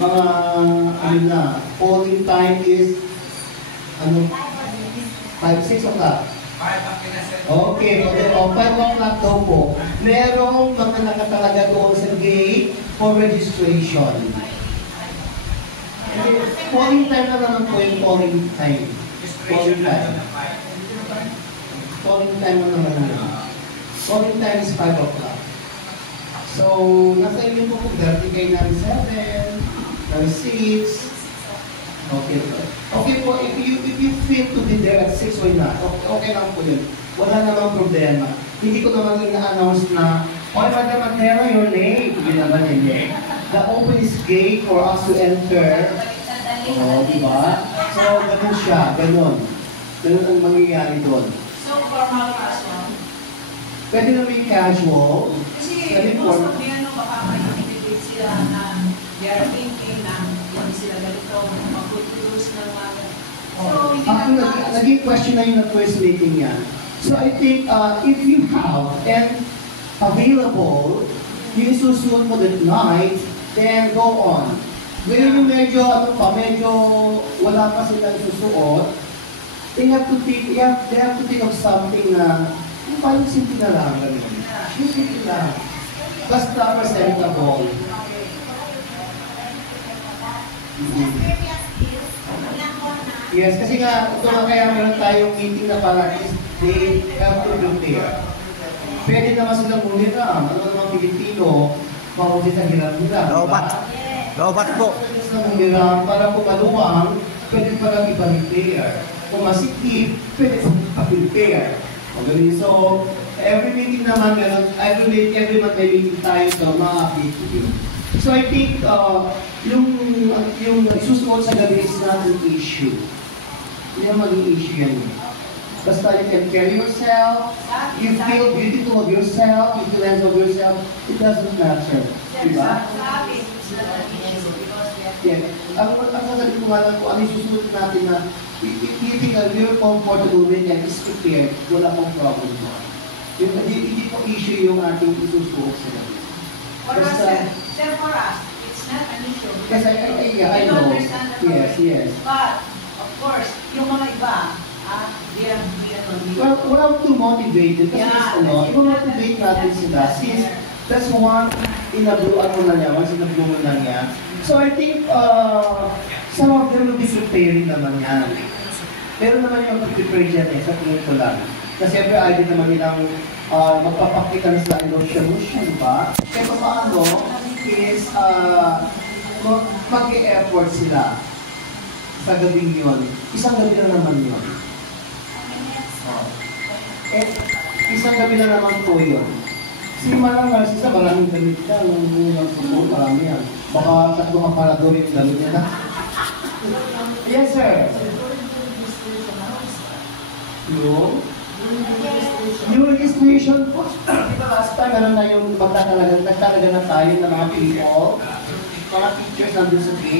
mga, ano na, polling time is, 5, 6 o'clock. Okay, o 5 o'clock daw po. Merong mga nakatalaga doon sa gate for registration. Polling time na naman po yung polling time. Polling time. Polling time na naman yun. Polling time is 5 o'clock. So, nasa inyo po kung dati kayo ng 7, ng 6. Okay po. Okay po, if you feel to be there at 6 or not, okay lang po yun. Wala namang problema. Hindi ko naman ina-announce na, "Oy, Madam Matera, you're late." Hindi naman hindi. The open is gate for us to enter. Oo, diba? So, ganun siya, ganun. Ganun ang mangyayari doon. So, formal casual? Pwede naman yung casual. Kasi most of the baka may sila na they are thinking na hindi sila ganito, mag-produce ng mga. So, hindi na naging question na yun na first meeting yan. So, I think if you have and available, yung susunod mo that night, then go on. Ngayon yung medyo, medyo wala pa silang susuot, they have to think of something na, yung parang simple na lang, ganun. Yung simple lang. Basta presentable. Yes, kasi nga, ito na kaya meron tayong meeting na para they have to prepare. Pwede naman silang uliram. Ano naman Pilipino, mabuti sa hirap nila. Lobat po. Pwede silang uliram para kung maluwang, pwede parang ipa-repair. Kung masikip, pwede pa-prepare. So, every meeting naman, every month may meeting tayo sa mga update to you. So, I think, yung susuot sa gabi is not an issue. Hindi naman maging issue yan. Basta you can carry yourself, you feel beautiful of yourself, you feel nice of yourself, it doesn't matter. Diba? Yeah. Ang sasabi ko nga lang kung ano yung susunod natin na you think that you're comfortable with and is prepared, wala pong problem mo. Hindi po issue yung ating isusuot sa gabi. Sir, for us, it's not an issue. Yes, I know. Yes. But, of course, yung mga iba, well, we're out to motivate them. Kasi i-motivate natin sila. Since that's one, inabluan mo na niya, once inabluan mo na niya. So I think, some of them will be preparing naman yan. Pero naman yung prepare dyan sa tingin ko lang. Kasi every idea naman nilang magpapakita na sila emotion, ba? Kaya paano is mag-e-effort sila sa gabing yun. Isang gabi na naman yun. Isang gabi na naman po yun. Si Manang Narcisa, maraming damit lang. Marami yan. Baka 3 aparador yung damit niya na. Yes, sir. Yung registration po. Diba last time, ano na yung nagtalaga na tayo ng mga people, mga teachers nandun sa gate.